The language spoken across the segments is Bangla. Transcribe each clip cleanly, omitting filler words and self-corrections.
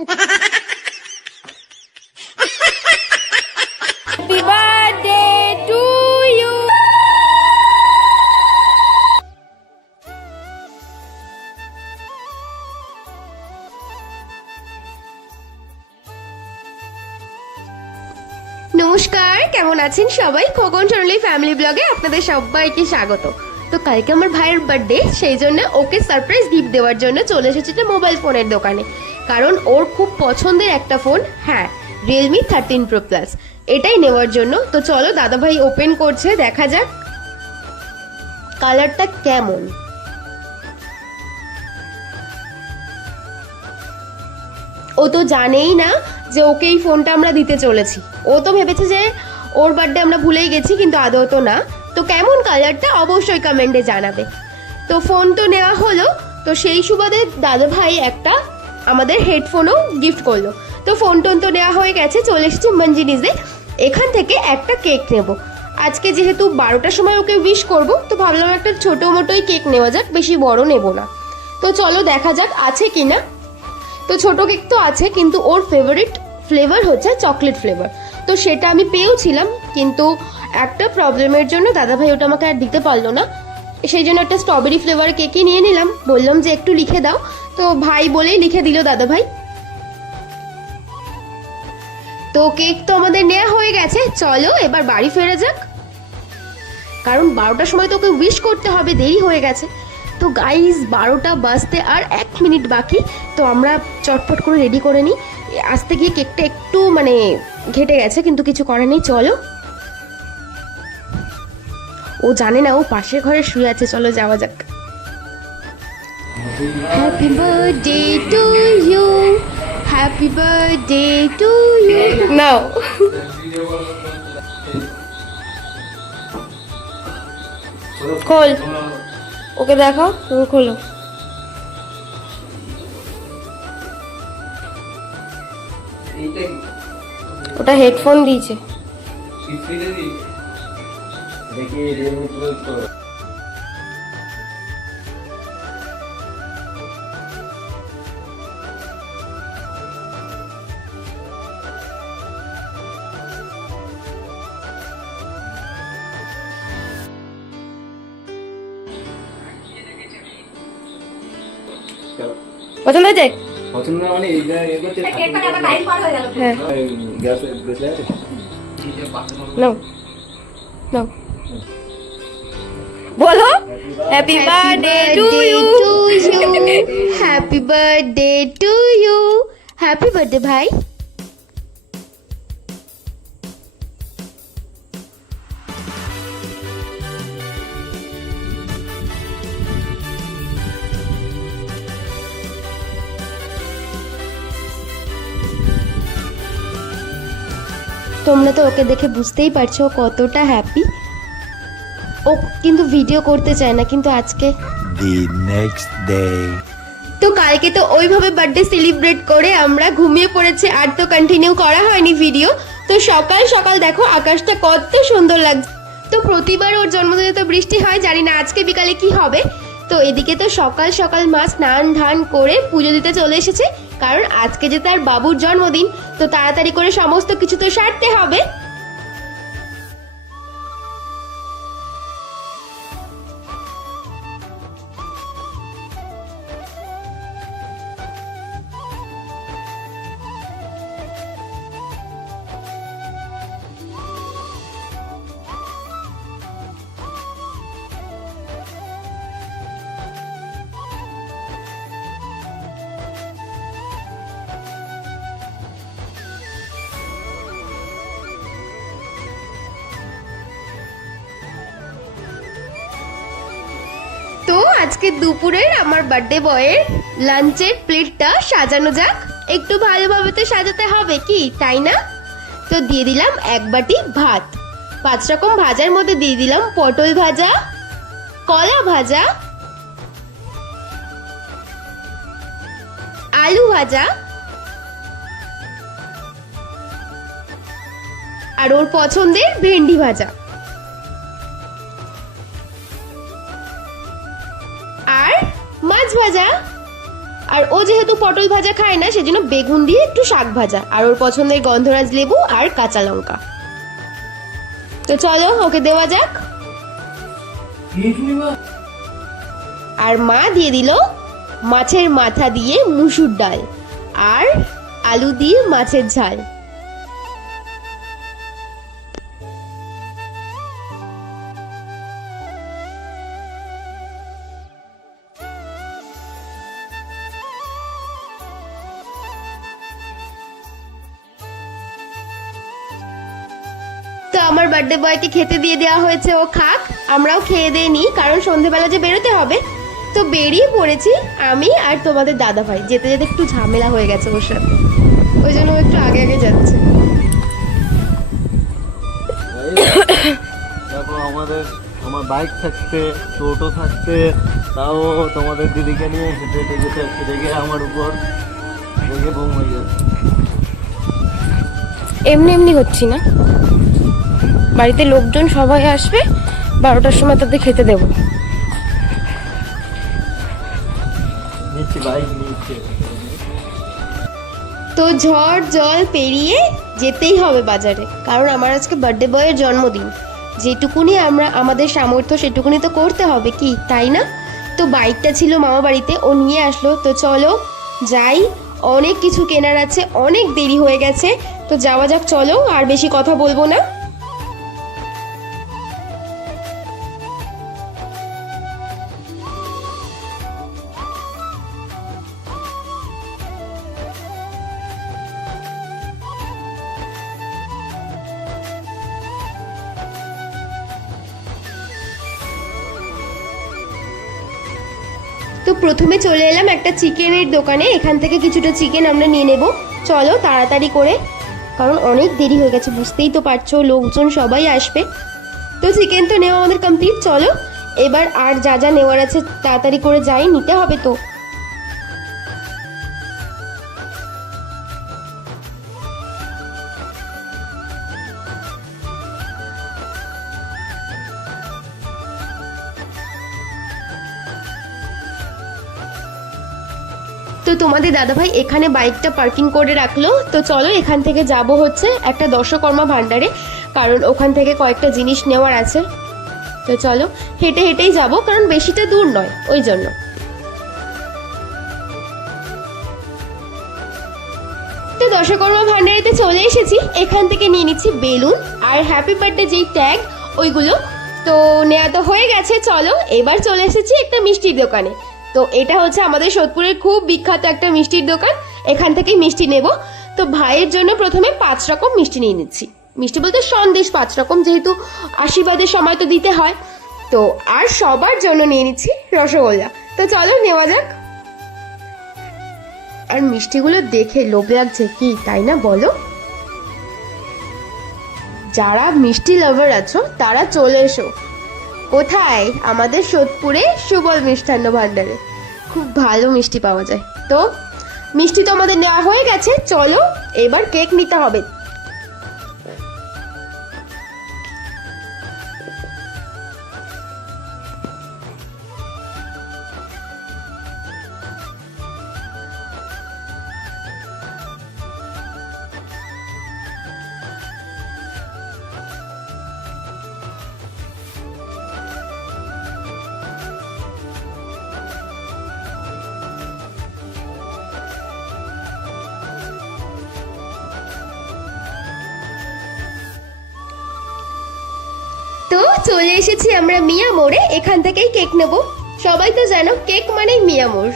Happy birthday to you. নমস্কার, কেমন আছেন সবাই? খোকন সোনালী ফ্যামিলি ব্লগে আপনাদের সবাইকে স্বাগত। তো কালকে আমার ভাইয়ের বার্থডে, সেই জন্য ওকে সারপ্রাইজ গিফট দেওয়ার জন্য চলে এসেছি মোবাইল ফোনের দোকানে। কারণ ওর খুব পছন্দের একটা ফোন, হ্যাঁ, রিয়েলমি 13 Pro Plus, এটাই নেওয়ার জন্য। তো চলো দাদাভাই ওপেন করছে, দেখা যাক কালারটা কেমন। ও তো জানেই না যে ওকে এই ফোনটা আমরা দিতে চলেছি। ও তো ভেবেছে যে ওর বার্থডে আমরা ভুলেই গেছি, কিন্তু আদৌ তো না। তো কেমন কালারটা অবশ্যই কমেন্টে জানাবে। তো ফোন তো নেওয়া হলো, তো সেই সুবাদে দাদা ভাই একটা আমাদের হেডফোনও গিফট করলো। তো ফোন টোন তো নেওয়া হয়ে গেছে, চলে এসেছি মঞ্জিনিসে। এখান থেকে একটা কেক নেব। আজকে যেহেতু 12টার সময় ওকে উইশ করব, তো ভাবলাম একটা ছোটো মোটোই কেক নেওয়া যাক, বেশি বড় নেব না। তো চলো দেখা যাক আছে কিনা। তো ছোট কেক তো আছে, কিন্তু ওর ফেভারিট ফ্লেভার হচ্ছে চকলেট ফ্লেভার। তো সেটা আমি পেয়েওছিলাম, কিন্তু একটা প্রবলেমের জন্য দাদাভাই ওটা আমাকে আর দিতে পারলো না। সেই জন্য একটা স্ট্রবেরি ফ্লেভার কেকই নিয়ে নিলাম। বললাম যে একটু লিখে দাও, তো ভাই বলেই লিখে দিল দাদাভাই। তো কেক তো আমাদের নেওয়া হয়ে গেছে, চলো এবার বাড়ি ফেরা যাক। কারণ 12টার সময় তো ওকে উইশ করতে হবে, দেরি হয়ে গেছে। তো গাইজ 12টা বাজতে আর 1 মিনিট বাকি। তো আমরা চটপট করে রেডি করে নিই। আসতে গিয়ে কেকটা একটু মানে ঘেটে গেছে, কিন্তু কিছু করার নেই, চলো। ও জানে না ও পাশের ঘরে শুয়ে আছে, চলো যাওয়া যাক। Happy birthday to you, happy birthday to you. নাও খোল, ওকে দেখাও, তুমি খোলো। ওটা হেডফোন দিয়েছে। পছন্দ হয়েছে? পছন্দ মানে এই যে এগুলোতে হ্যাঁ, গ্যাস বেঁচে আছে। নাও নাও, বলো happy birthday to you, happy birthday to you, happy birthday ভাই। তোমরা তো ওকে দেখে বুঝতেই পারছো কতটা হ্যাপি। ও কিন্তু ভিডিও করতে চায় না, কিন্তু আজকে the next day. তো কালকে তো ওইভাবে বার্থডে সেলিব্রেট করে আমরা ঘুমিয়ে পড়েছে, আর তো কন্টিনিউ করা হয়নি ভিডিও। তো সকাল সকাল দেখো আকাশটা কত সুন্দর লাগছে। তো প্রতিবার ওর জন্মদিনে তো বৃষ্টি হয়, জানি না আজকে বিকালে কি হবে। তো এদিকে তো সকাল সকাল মা স্নান ধান করে পুজো দিতে চলে এসেছে, কারণ আজকে যে তার বাবুর জন্মদিন। তো তাড়াতাড়ি করে সমস্ত কিছু তো সারতে হবে। তো আজকে দুপুরের আমার বার্থডে বয়ের লাঞ্চের প্লেটটা সাজানো যাক। একটু ভালোভাবে তো সাজাতে হবে কি, তাই না? তো দিয়ে দিলাম 1 বাটি ভাত। 5 রকম ভাজার মধ্যে দিয়ে দিলাম পটল ভাজা, কলা ভাজা, আলু ভাজা, আর ওর পছন্দের ভেন্ডি ভাজা, আর মাছ ভাজা, আর ও যেহেতু পটল ভাজা খায় না সেজন্য বেগুন দিয়ে একটু শাক ভাজা, আর ওর পছন্দের গন্ধরাজ লেবু আর কাঁচা লঙ্কা। তো চলো ওকে দেওয়া যাক। আর মা দিয়ে দিল মাছের মাথা দিয়ে মুসুর ডাল আর আলু দিয়ে মাছের ঝাল। তো আমার বার্থডে বয়কে খেতে দিয়ে দেওয়া হয়েছে, ও খাক, আমরাও খেয়ে দিয়ে নিই, কারণ সন্ধেবেলা যে বেরোতে হবে। তো বেরিয়ে পড়েছি আমি আর তোমাদের দাদা ভাই। যেতে যেতে একটু ঝামেলা হয়ে গেছে ওর সাথে, ওই জন্য ও একটু আগে আগে যাচ্ছে। দেখো আমার বাইক থাকতে, টোটো থাকতে, তাও তোমাদের দিদিকে নিয়ে হেঁটে হেঁটে যেতে হচ্ছে, দেখে আমার উপর দেখে বম হয়ে যাচ্ছে। এমনি এমনি হচ্ছি না, বাড়িতে লোকজন সবাই আসবে, 12টার সময় তাদের খেতে দেবো। নিচ্ছি বাইক নিচ্ছি। তো ঝড় জল পেরিয়ে যেতেই হবে বাজারে, কারণ আমার আজকে বার্থডে বয়ের জন্মদিন। যেটুকুনি আমরা আমাদের সামর্থ্য সেটুকুনি তো করতে হবে, কি তাই না? তো বাইকটা ছিল মামা বাড়িতে, ও নিয়ে আসলো। তো চলো যাই, অনেক কিছু কেনার আছে, অনেক দেরি হয়ে গেছে। তো যাওয়া যাক, চলো, আর বেশি কথা বলবো না। তো প্রথমে চলে এলাম একটা চিকেনের দোকানে, এখান থেকে কিছুটা চিকেন আমরা নিয়ে নেব। চলো তাড়াতাড়ি করে, কারণ অনেক দেরি হয়ে গেছে, বুঝতেই তো পারছো, লোকজন সবাই আসবে। তো চিকেন তো নেওয়া আমাদের কমপ্লিট। চলো এবার আর যা যা নেওয়ার আছে তাড়াতাড়ি করে যাই, নিতে হবে তো। তো তোমাদের দাদাভাই এখানে বাইকটা পার্কিং করে রাখলো। তো চলো এখান থেকে যাব হচ্ছে একটা দশকর্মা ভান্ডারে, কারণ ওখান থেকে কয়েকটা জিনিস নেওয়ার আছে। তো চলো হেঁটে হেঁটেই যাব, কারণ বেশিটা দূর নয়, ওই জন্য। তো দশকর্মা ভান্ডারেতে চলে এসেছি, এখান থেকে নিয়ে নিচ্ছি বেলুন আর হ্যাপি বার্থডে যেই ট্যাগ ওইগুলো। তো নেওয়া তো হয়ে গেছে। চলো এবার চলে এসেছি একটা মিষ্টির দোকানে। তো এটা হচ্ছে আমাদের সোদপুরের খুব বিখ্যাত একটা মিষ্টির দোকান, এখান থেকেই মিষ্টি নেব। তো ভাইয়ের জন্য প্রথমে 5 রকম মিষ্টি নিয়ে নিচ্ছি। মিষ্টি বলতে সন্দেশ 5 রকম, যেহেতু আশীর্বাদের সময় তো দিতে হয়। তো আর সবার জন্য নিয়ে নিচ্ছি রসগোল্লা। তো চলো নেওয়া যাক। আর মিষ্টিগুলো দেখে লোভ লাগছে, কি তাই না বলো? যারা মিষ্টি লাভার আছো তারা চলে এসো। কোথায়? আমাদের সোদপুরে সুবল মিষ্টান্ন ভান্ডারে খুব ভালো মিষ্টি পাওয়া যায়। তো মিষ্টি তো আমাদের নেওয়া হয়ে গেছে, চলো এবার কেক নিতে হবে। তো চলে এসেছি আমরা মিয়া মোড়ে, এখান থেকেই কেক নেব। সবাই তো জানো কেক মানে মিয়া মোড়।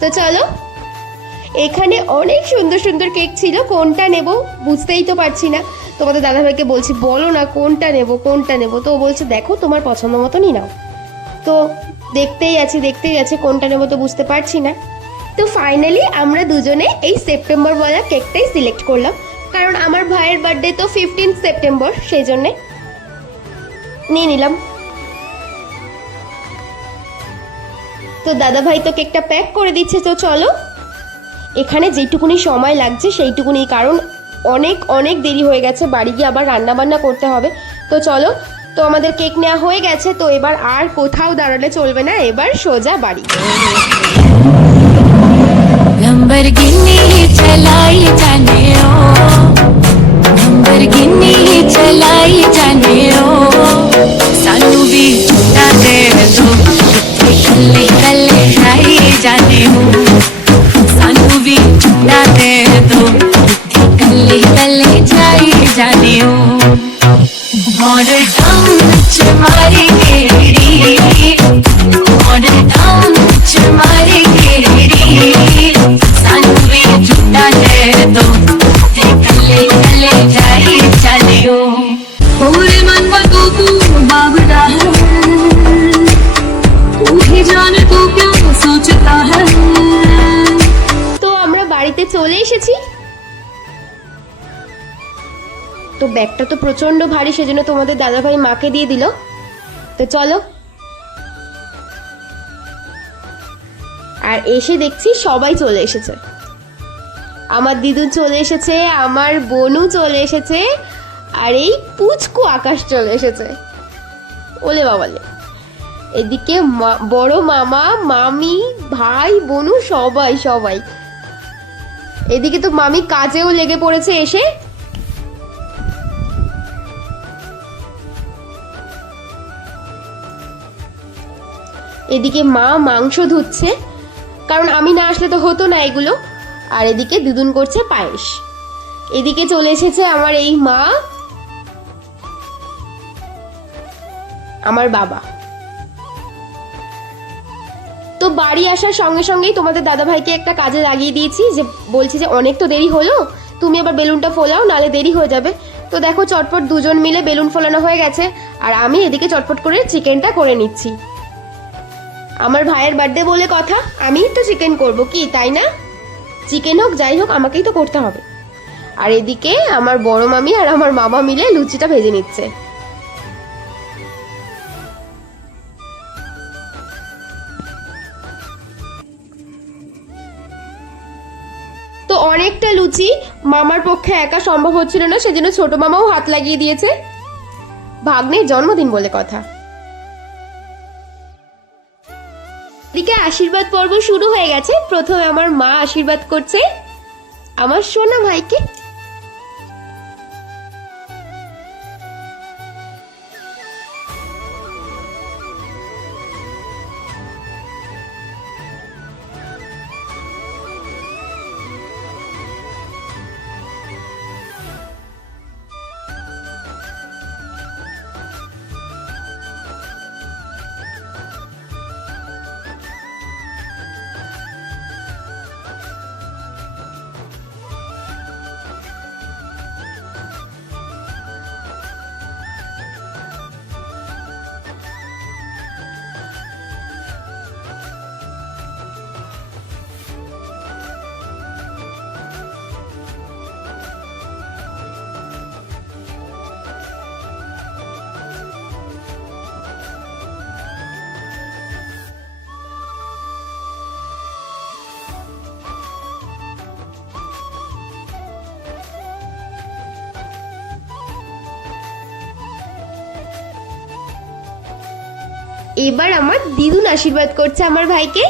তো চলো, এখানে অনেক সুন্দর সুন্দর কেক ছিল, কোনটা নেব বুঝতেই তো পারছি না। তোমাদের দাদাভাইকে বলছি বলো না কোনটা নেব কোনটা নেব, তো ও বলছে দেখো তোমার পছন্দ মতনই নাও। তো দেখতেই আছি কোনটা নেব তো বুঝতে পারছি না। তো ফাইনালি আমরা দুজনে এই সেপ্টেম্বর বলা কেকটাই সিলেক্ট করলাম, কারণ আমার ভাইয়ের বার্থডে তো 15 সেপ্টেম্বর, সেই জন্যে নিয়ে নিলাম। তো দাদা ভাই তো কেকটা প্যাক করে দিচ্ছে। তো চলো, এখানে যেটুকুনি সময় লাগছে সেইটুকুনি, কারণ অনেক অনেক দেরি হয়ে গেছে, বাড়ি গিয়ে আবার রান্না বান্না করতে হবে। তো চলো, তো আমাদের কেক নেওয়া হয়ে গেছে। তো এবার আর কোথাও দাঁড়ালে চলবে না, এবার সোজা বাড়ি। लैम्बोर्गिनी चलाई जाने ओ, लैम्बोर्गिनी चलाई जाने ओ, सानू भी झूठा दे दो, कल्ले कल्ले जाई जाने ओ, सानू भी झूठा दे दो, कल्ले कल्ले जाई जाने ओ। मॉडल टाउन च मारी गेड़ी, मॉडल टाउन च मारी गेड़ी, सानू भी झूठा दे दो, कल्ले कल्ले जाई जाने ओ। पूरे मन में तो तू बाबरा है, तू ही जाने तू क्या सोचता है। তো আমরা বাড়িতে চলে এসেছি। তো ব্যাগটা তো প্রচন্ড ভারী, সেজন্য তোমাদের দাদাভাই মাকে দিয়ে দিল। তো চলো। আর এসে দেখছি সবাই চলে এসেছে। আমার দিদু চলে এসেছে, আমার বোনু চলে এসেছে, আর এই পুচকু আকাশ চলে এসেছে। ওলে বাবালে, এদিকে বড় মামা, মামি, ভাই, বোনু সবাই সবাই। এদিকে তো মামি কাজেও লেগে পড়েছে এসে। এদিকে মা মাংস ধুচ্ছে, কারণ আমি না আসলে তো হতো না এগুলো। আর এদিকে দুদুন করছে পায়েস। এদিকে চলে এসেছে আমার এই মা, আমার বাবা। তো বাড়ি আসার সঙ্গে সঙ্গেই তোমাদের দাদাভাইকে একটা কাজে লাগিয়ে দিয়েছি, যে বলছি যে অনেক তো দেরি হলো, তুমি আবার বেলুনটা ফোলাও, নালে দেরি হয়ে যাবে। তো দেখো চটপট দুজন মিলে বেলুন ফোলানো হয়ে গেছে, আর আমি এদিকে চটপট করে চিকেনটা করে নিচ্ছি। আমার ভাইয়ের বার্থডে বলে কথা, আমিই তো চিকেন করব, কি তাই না? চিকেন হোক যাই হোক, আমাকেই তো করতে হবে। আর এদিকে আমার বড় মামি আর আমার মামা মিলে লুচিটা ভেজে নিচ্ছে। তো অনেকটা লুচি মামার পক্ষে একা সম্ভব হচ্ছিল না, সেজন্য ছোট মামাও হাত লাগিয়ে দিয়েছে। ভাগ্নের জন্মদিন বলে কথা। এদিকে আশীর্বাদ পর্ব শুরু হয়ে গেছে। প্রথমে আমার মা আশীর্বাদ করছে আমার সোনা ভাইকে। এবার আমার দিদুন আশীর্বাদ করছে আমার ভাইকে।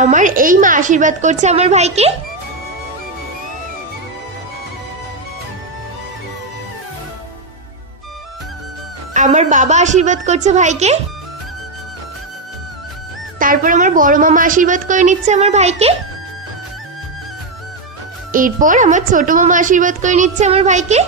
আমার এই মা আশীর্বাদ করছে আমার ভাইকে। আমার বাবা আশীর্বাদ করছে ভাইকে। তারপর আমার বড় মামা আশীর্বাদ করে নিচ্ছে আমার ভাইকে। এরপর আমার ছোট মামা আশীর্বাদ করে নিচ্ছে আমার ভাইকে।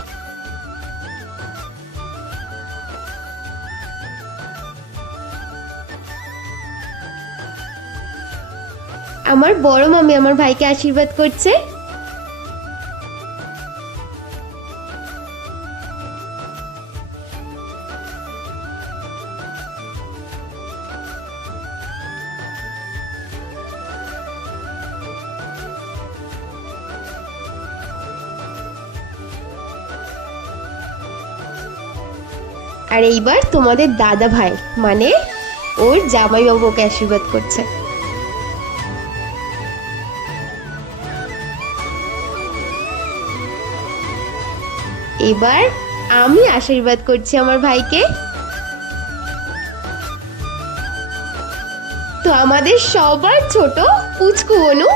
আমার বড় মামি আমার ভাইকে আশীর্বাদ করছে। আর এইবার তোমাদের দাদা ভাই মানে ওর জামাইবাবু ওকে আশীর্বাদ করছে। এবার আমি আশীর্বাদ করছি আমার ভাইকে। তো আমাদের সবার ছোট পুচকু অনু,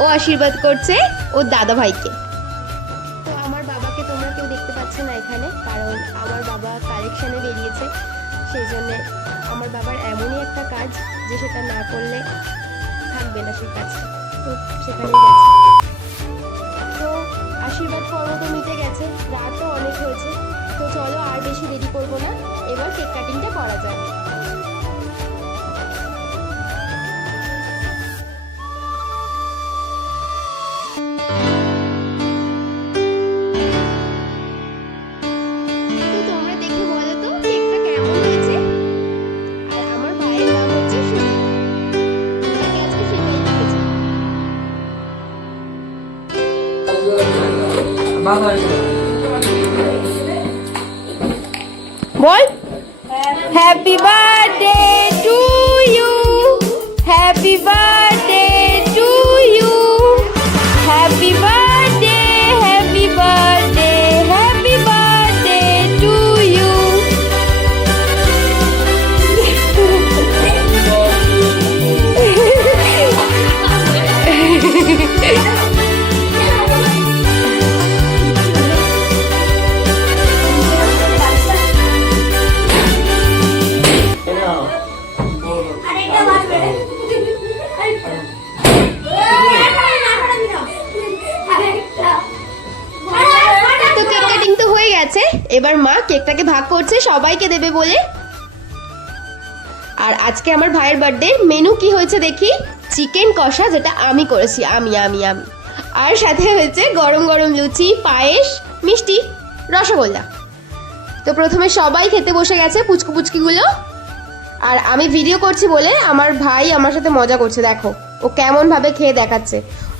ও আশীর্বাদ করছে ওর দাদা ভাইকে। তো আমার বাবাকে তোমরা কেউ দেখতে পাচ্ছ না এখানে, কারণ আমার বাবা কালেকশনে বেরিয়েছে। সেই জন্যে আমার বাবার এমনই একটা কাজ যে সেটা না করলে থাকবে না সেই কাজটা, তো সেখানেই গেছে। তো আশীর্বাদ পর্ব তো মিটে গেছে, রাতও অনেক হয়েছে। তো চলো আর বেশি দেরি করবো না, এবার কেক কাটিংটা করা যায়। তো তোমরা দেখে বলো তো কেকটা কেমন হয়েছে। আর আমার ভাইয়ের নাম হচ্ছে সুদীপ, তাকে আজকে সেটাই লিখেছে। বল, happy birthday to you, happy birthday to you, happy birthday, happy birthday, happy birthday to you. তো কেক কাটিং তো হয়ে গেছে, এবার মা কেকটাকে ভাগ করছে সবাইকে দেবে বলে। আর আজকে আমার ভাইয়ের বার্থডে মেনু কি হয়েছে দেখি। চিকেন কষা, যেটা আমি করেছি, আমি। আর সাথে হয়েছে গরম গরম লুচি, পায়েস, মিষ্টি, রসগোল্লা। তো প্রথমে সবাই খেতে বসে গেছে, পুচকু পুচকিগুলো। আর আমি ভিডিও করছি বলে আমার ভাই আমার সাথে মজা করছে, দেখো ও কেমন ভাবে খেয়ে দেখাচ্ছে।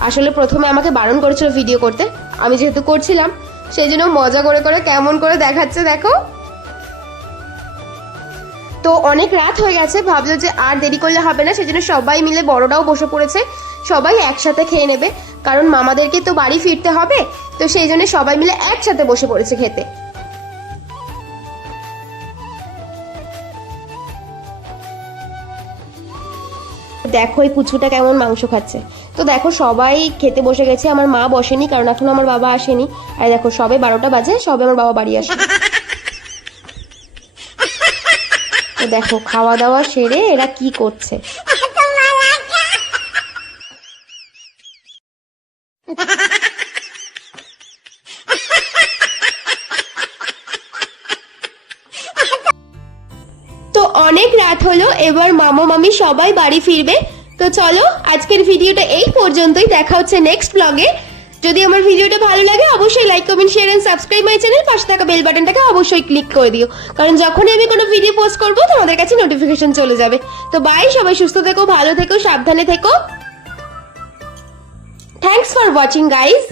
আসলে প্রথমে আমাকে বারণ করেছিল ভিডিও করতে, আমি যেহেতু করছিলাম সেই জন্য মজা করে করে কেমন করে দেখাচ্ছে দেখো। তো অনেক রাত হয়ে গেছে, ভাবলো যে আর দেরি করলে হবে না, সেজন্য সবাই মিলে, বড়রাও বসে পড়েছে, সবাই একসাথে খেয়ে নেবে, কারণ মামাদেরকে তো বাড়ি ফিরতে হবে। তো সেই জন্য সবাই মিলে একসাথে বসে পড়েছে খেতে। দেখো এই পুচকুটা কেমন মাংস খাচ্ছে। তো দেখো সবাই খেতে বসে গেছে, আমার মা বসেনি কারণ এখনো আমার বাবা আসেনি। আর দেখো সবে 12টা বাজে, সবে আমার বাবা বাড়ি আসে। তো দেখো খাওয়া দাওয়া সেরে এরা কি করছে। তো অনেক রাত হলো, এবার মামা মামি সবাই বাড়ি ফিরবে। তো চলো আজকের ভিডিওটা এই পর্যন্তই, দেখা হচ্ছে নেক্সট ব্লগে। যদি আমার ভিডিওটা ভালো লাগে অবশ্যই like, comment, share and subscribe my channel. পাশে থাকা বেল বাটনটাকে অবশ্যই ক্লিক করে দিও, কারণ যখনই আমি কোনো ভিডিও পোস্ট করব তোমাদের কাছে নোটিফিকেশন চলে যাবে। তো বাই, সবাই সুস্থ থেকো, ভালো থেকো, সাবধানে থেকো। Thanks for watching guys.